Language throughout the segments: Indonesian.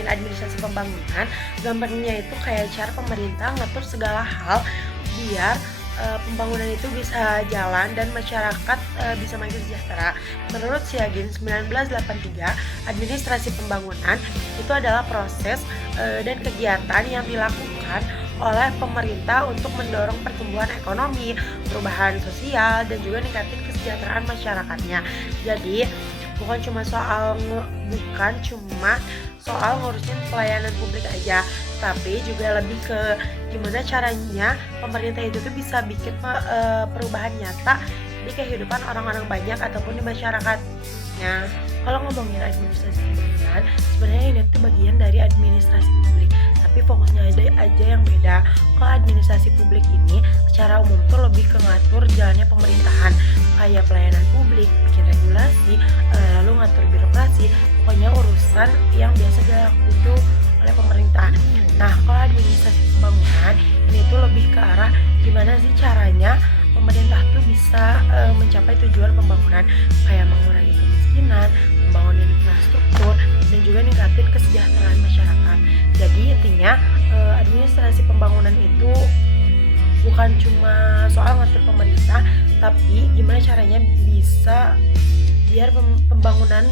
ngomongin administrasi pembangunan, gampangnya itu kayak cara pemerintah ngatur segala hal biar pembangunan itu bisa jalan dan masyarakat bisa makin sejahtera. Menurut Siagin 1983, administrasi pembangunan itu adalah proses dan kegiatan yang dilakukan oleh pemerintah untuk mendorong pertumbuhan ekonomi, perubahan sosial, dan juga ningkatin kesejahteraan masyarakatnya. Jadi bukan cuma soal ngurusin pelayanan publik aja, tapi juga lebih ke gimana caranya pemerintah itu tuh bisa bikin perubahan nyata di kehidupan orang-orang banyak ataupun di masyarakatnya. Kalau ngomongin administrasi pembangunan, sebenarnya ini tuh bagian dari administrasi publik, tapi fokusnya aja yang beda. Kalau administrasi publik ini secara umum tuh lebih ke ngatur jalannya pemerintahan, kayak pelayanan publik, bikin regulasi, lalu ngatur birokrasi, pokoknya urusan yang biasa dilakukan itu oleh pemerintah. Nah, kalau administrasi pembangunan ini tuh lebih ke arah gimana sih caranya pemerintah tuh bisa mencapai tujuan pembangunan, kayak mengurangi kemiskinan, membangun infrastruktur, dan juga ningkatin kesejahteraan masyarakat. Jadi intinya administrasi pembangunan itu bukan cuma soal ngatur pemerintah, tapi gimana caranya bisa biar pembangunan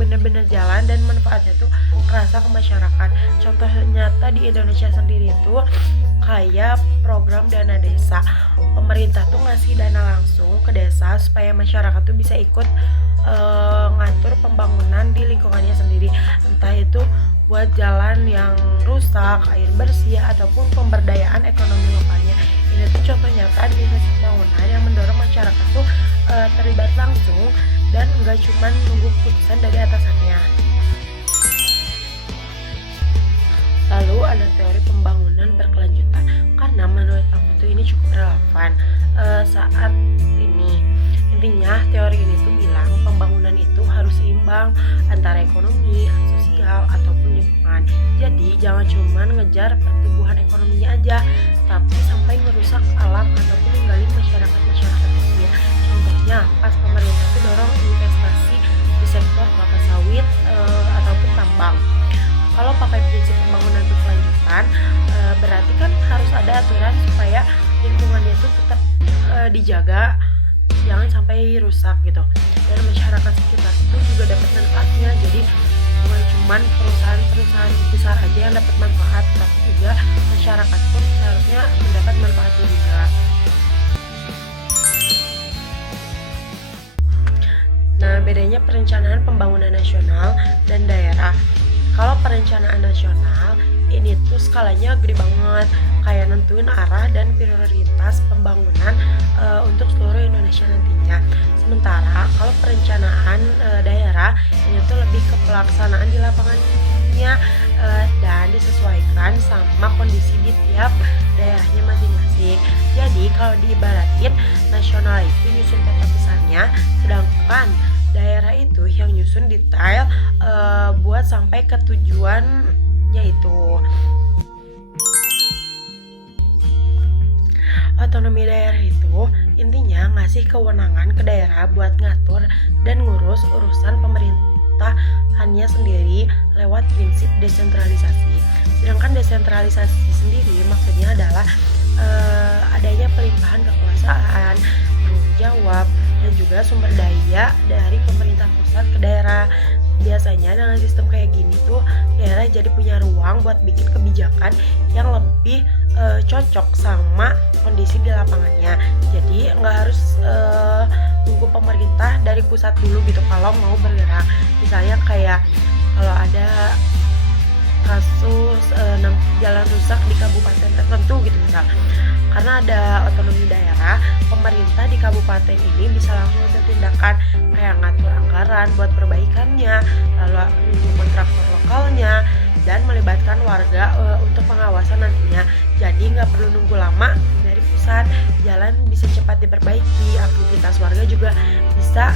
benar-benar jalan dan manfaatnya tuh kerasa ke masyarakat. Contoh nyata di Indonesia sendiri itu kayak program dana desa. Pemerintah tuh ngasih dana langsung ke desa supaya masyarakat tuh bisa ikut ngatur pembangunan di lingkungannya sendiri, entah itu buat jalan yang rusak, air bersih, ataupun pemberdayaan ekonomi lokalnya. Ini tuh contoh nyata administrasi pembangunan yang mendorong masyarakat tuh terlibat langsung dan enggak cuma nunggu keputusan dari atasannya. Lalu ada teori pembangunan berkelanjutan, karena menurut aku tuh ini cukup relevan saat ini. Intinya teori ini tuh bilang pembangunan itu harus seimbang antara ekonomi, sosial, ataupun lingkungan. Jadi jangan cuma ngejar pertumbuhan ekonominya aja, tapi sampai ngerusak alam ataupun ninggalin masyarakat kecil. Contohnya pas pemerintah tuh dorong investasi di sektor kelapa sawit ataupun tambang. Kalau pakai prinsip pembangunan berkelanjutan, berarti kan harus ada aturan supaya lingkungannya itu tetap dijaga, jangan sampai rusak gitu. Dan masyarakat sekitar itu juga dapat manfaatnya. Jadi bukan cuma perusahaan besar aja yang dapat manfaat, tapi juga masyarakat pun seharusnya mendapat manfaatnya juga. Nah, bedanya perencanaan pembangunan nasional dan daerah. Kalau perencanaan nasional ini tuh skalanya gede banget, kayak nentuin arah dan prioritas pembangunan untuk seluruh Indonesia nantinya. Sementara kalau perencanaan daerah ini tuh lebih ke pelaksanaan di lapangannya dan disesuaikan sama kondisi di tiap daerahnya masing-masing. Jadi kalau diibaratin, nasional itu nyusun peta besarnya, sedangkan daerah itu yang nyusun detail buat sampai ke tujuannya itu. Otonomi daerah itu intinya ngasih kewenangan ke daerah buat ngatur dan ngurus urusan pemerintahannya sendiri lewat prinsip desentralisasi. Sedangkan desentralisasi sendiri maksudnya adalah adanya pelimpahan kekuasaan, tanggung jawab, dan juga sumber daya dari pemerintah pusat ke daerah. Biasanya dengan sistem kayak gini tuh daerah jadi punya ruang buat bikin kebijakan yang lebih cocok sama kondisi di lapangannya. Jadi nggak harus tunggu pemerintah dari pusat dulu gitu kalau mau bergerak. Misalnya kayak kalau ada kasus jalan rusak di kabupaten tertentu gitu misal, karena ada otonomi daerah, pemerintah di kabupaten ini bisa langsung tindakan kayak ngatur anggaran buat perbaikannya, lalu kontraktor lokalnya, dan melibatkan warga untuk pengawasan nantinya. Jadi nggak perlu nunggu lama dari pusat, jalan bisa cepat diperbaiki, aktivitas warga juga bisa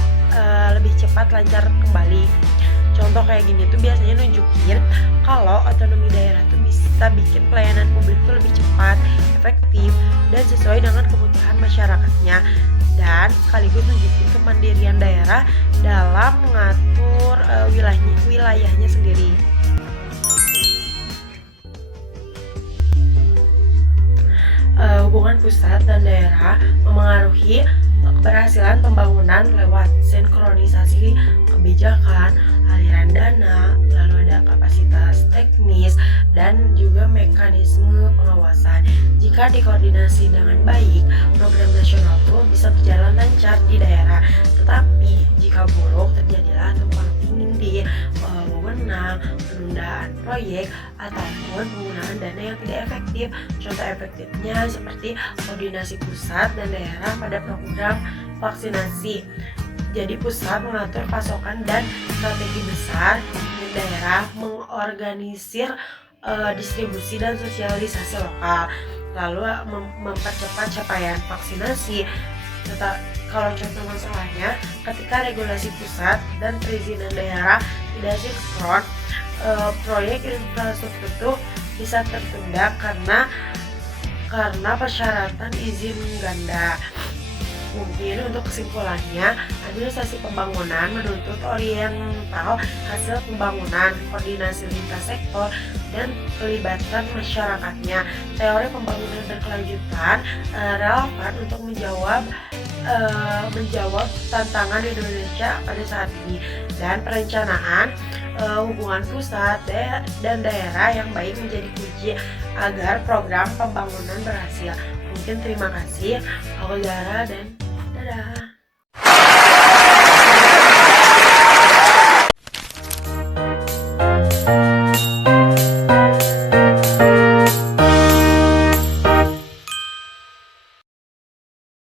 lebih cepat lancar kembali. Contoh kayak gini tuh biasanya nunjukin kalau otonomi daerah tuh bisa bikin pelayanan publik tuh lebih cepat, efektif, dan sesuai dengan kebutuhan masyarakatnya, dan sekaligus nunjukin kemandirian daerah dalam mengatur wilayahnya sendiri. hubungan pusat dan daerah memengaruhi keberhasilan pembangunan lewat sinkronisasi kebijakan, aliran dana, lalu ada kapasitas teknis, dan juga mekanisme pengawasan. Jika dikoordinasi dengan baik, program nasional itu bisa berjalan lancar di daerah. Tetapi jika buruk, terjadilah tumpang tindih, wewenang, penundaan proyek, ataupun penggunaan dana yang tidak efektif. Contoh efektifnya seperti koordinasi pusat dan daerah pada program vaksinasi. Jadi pusat mengatur pasokan dan strategi besar, dan daerah mengorganisir distribusi dan sosialisasi lokal, lalu mempercepat capaian vaksinasi. Kalau contoh masalahnya, ketika regulasi pusat dan perizinan daerah tidak sinkron, proyek infrastruktur itu bisa tertunda karena persyaratan izin ganda. Mungkin untuk kesimpulannya, administrasi pembangunan menuntut oriental hasil pembangunan, koordinasi lintas sektor, dan pelibatan masyarakatnya. Teori pembangunan berkelanjutan relevan untuk menjawab tantangan Indonesia pada saat ini, dan perencanaan hubungan pusat dan daerah yang baik menjadi kunci agar program pembangunan berhasil. Mungkin terima kasih. Aku Zara dan dadah.